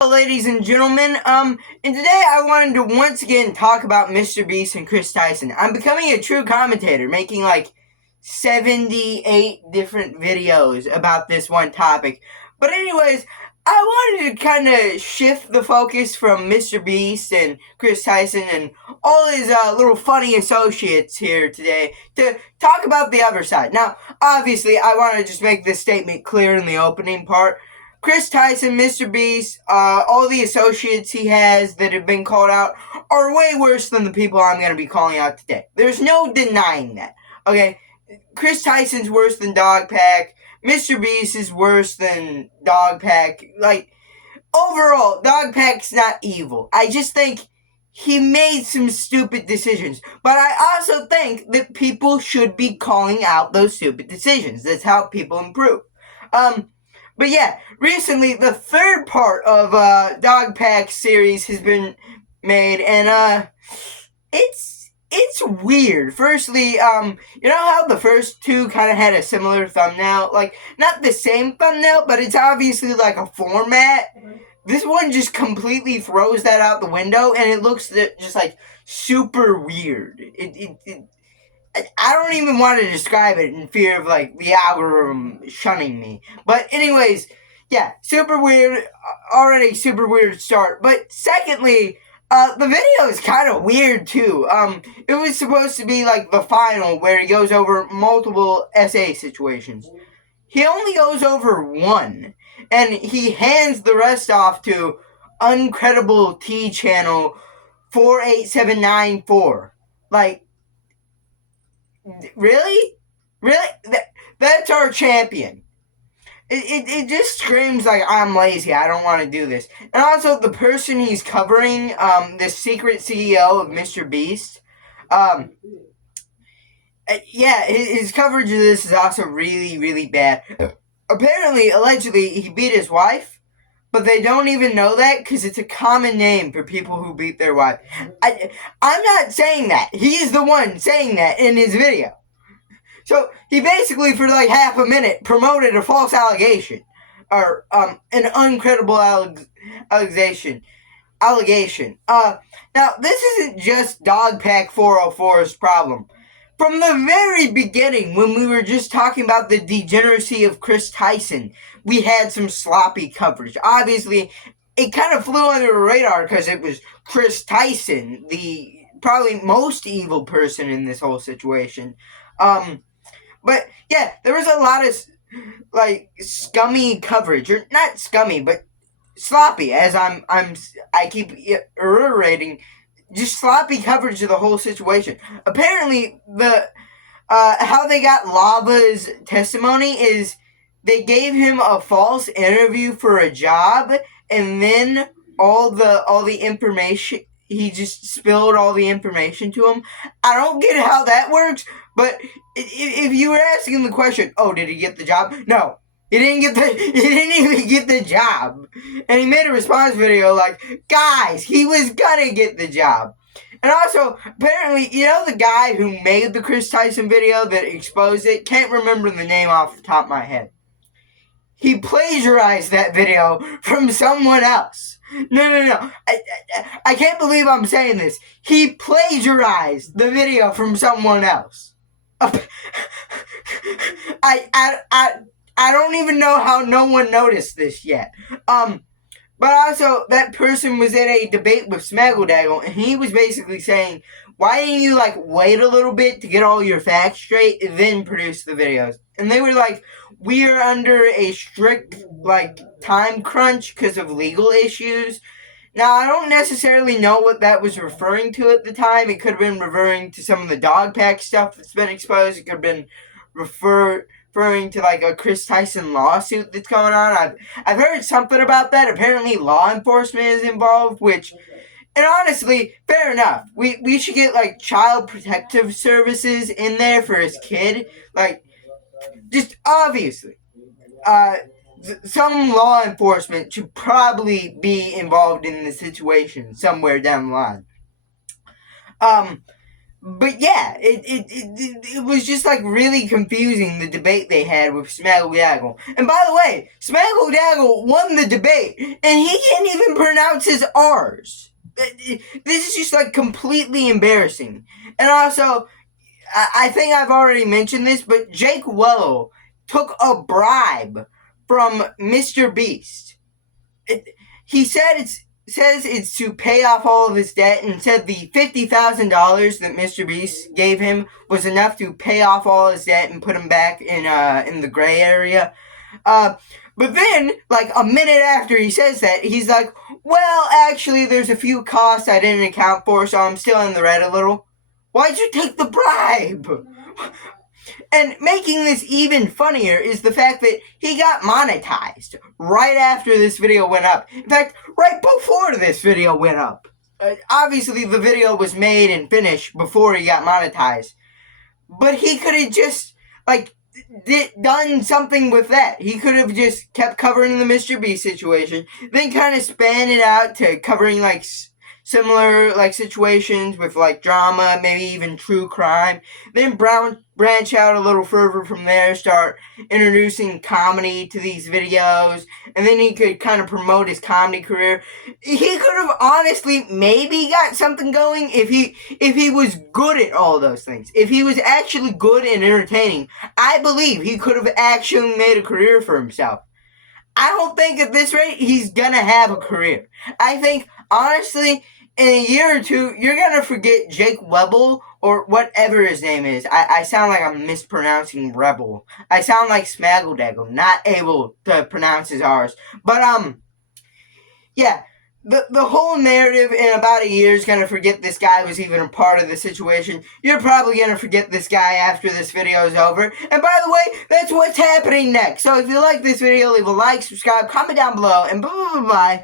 Hello, ladies and gentlemen. And today I wanted to once again talk about Mr. Beast and Chris Tyson. I'm becoming a true commentator, making like 78 different videos about this one topic. But anyways, I wanted to kind of shift the focus from Mr. Beast and Chris Tyson and all his little funny associates here today to talk about the other side. Now, obviously, I want to just make this statement clear in the opening part. Chris Tyson, Mr. Beast, all the associates he has that have been called out are way worse than the people I'm going to be calling out today. There's no denying that. Okay, Chris Tyson's worse than Dogpack. Mr. Beast is worse than Dogpack. Like, overall, Dogpack's not evil. I just think he made some stupid decisions. But I also think that people should be calling out those stupid decisions. That's how people improve. But yeah, recently the third part of Dogpack series has been made, and it's weird. Firstly, you know how the first two kind of had a similar thumbnail, like not the same thumbnail, but it's obviously like a format. This one just completely throws that out the window, and it looks just like super weird. I don't even want to describe it in fear of like the algorithm shunning me. But anyways, yeah, super weird. Already super weird start. But secondly, the video is kind of weird too. It was supposed to be like the final where he goes over multiple SA situations. He only goes over one, and he hands the rest off to Uncredible T Channel 48794. Like, really? Really? That's our champion. It just screams like I'm lazy. I don't want to do this. And also, the person he's covering, the secret CEO of Mr. Beast, yeah, his coverage of this is also really, really bad. Apparently, allegedly, he beat his wife, but they don't even know that because it's a common name for people who beat their wife. I'm not saying that. He's the one saying that in his video. So he basically, for like half a minute, promoted a false allegation, or an uncredible allegation. Now this isn't just Dogpack 404's problem. From the very beginning, when we were just talking about the degeneracy of Chris Tyson, we had some sloppy coverage. Obviously, it kind of flew under the radar because it was Chris Tyson, the probably most evil person in this whole situation. But yeah, there was a lot of like scummy coverage, or not scummy, but sloppy. As I keep reiterating, just sloppy coverage of the whole situation. Apparently, the how they got Lava's testimony is they gave him a false interview for a job, and then all the information, he just spilled all the information to him. I don't get how that works, but if you were asking the question, oh, did he get the job? No, he didn't even get the job. And he made a response video like, guys, he was gonna get the job. And also, apparently, you know the guy who made the Chris Tyson video that exposed it? Can't remember the name off the top of my head. He plagiarized that video from someone else. No. I can't believe I'm saying this. He plagiarized the video from someone else. I don't even know how no one noticed this yet. But also, that person was in a debate with Smaggledaggle, and he was basically saying, why didn't you, like, wait a little bit to get all your facts straight, and then produce the videos? And they were like, we are under a strict, like, time crunch because of legal issues. Now, I don't necessarily know what that was referring to at the time. It could have been referring to some of the Dogpack stuff that's been exposed. It could have been referring to like a Chris Tyson lawsuit that's going on. I've heard something about that. Apparently, law enforcement is involved, which, and honestly, fair enough. We should get like child protective services in there for his kid. Like, just obviously, some law enforcement should probably be involved in the situation somewhere down the line. But yeah, it was just like really confusing, the debate they had with Smaggle Daggle. And by the way, Smaggle Daggle won the debate, and he can't even pronounce his R's. This is just like completely embarrassing. And also, I think I've already mentioned this, but Jake Wellow took a bribe from Mr. Beast. He said says it's to pay off all of his debt, and said the $50,000 that Mr. Beast gave him was enough to pay off all his debt and put him back in the gray area. But then, like a minute after he says that, he's like, well, actually, there's a few costs I didn't account for, so I'm still in the red a little. Why'd you take the bribe? And making this even funnier is the fact that he got monetized right after this video went up. In fact, right before this video went up. Obviously, the video was made and finished before he got monetized. But he could have just, like, done something with that. He could have just kept covering the Mr. Beast situation, then kind of span it out to covering, like, similar, like, situations with, like, drama, maybe even true crime. Then branch out a little further from there, start introducing comedy to these videos, and then he could kind of promote his comedy career. He could have honestly maybe got something going if he was good at all those things. If he was actually good and entertaining, I believe he could have actually made a career for himself. I don't think at this rate he's gonna have a career. I think, honestly, in a year or two, you're gonna forget Jake Webble, or whatever his name is. I sound like I'm mispronouncing Rebel. I sound like Smaggle Daggle, not able to pronounce his R's. But, yeah. The whole narrative in about a year is going to forget this guy was even a part of the situation. You're probably going to forget this guy after this video is over. And by the way, that's what's happening next. So if you like this video, leave a like, subscribe, comment down below, and bye.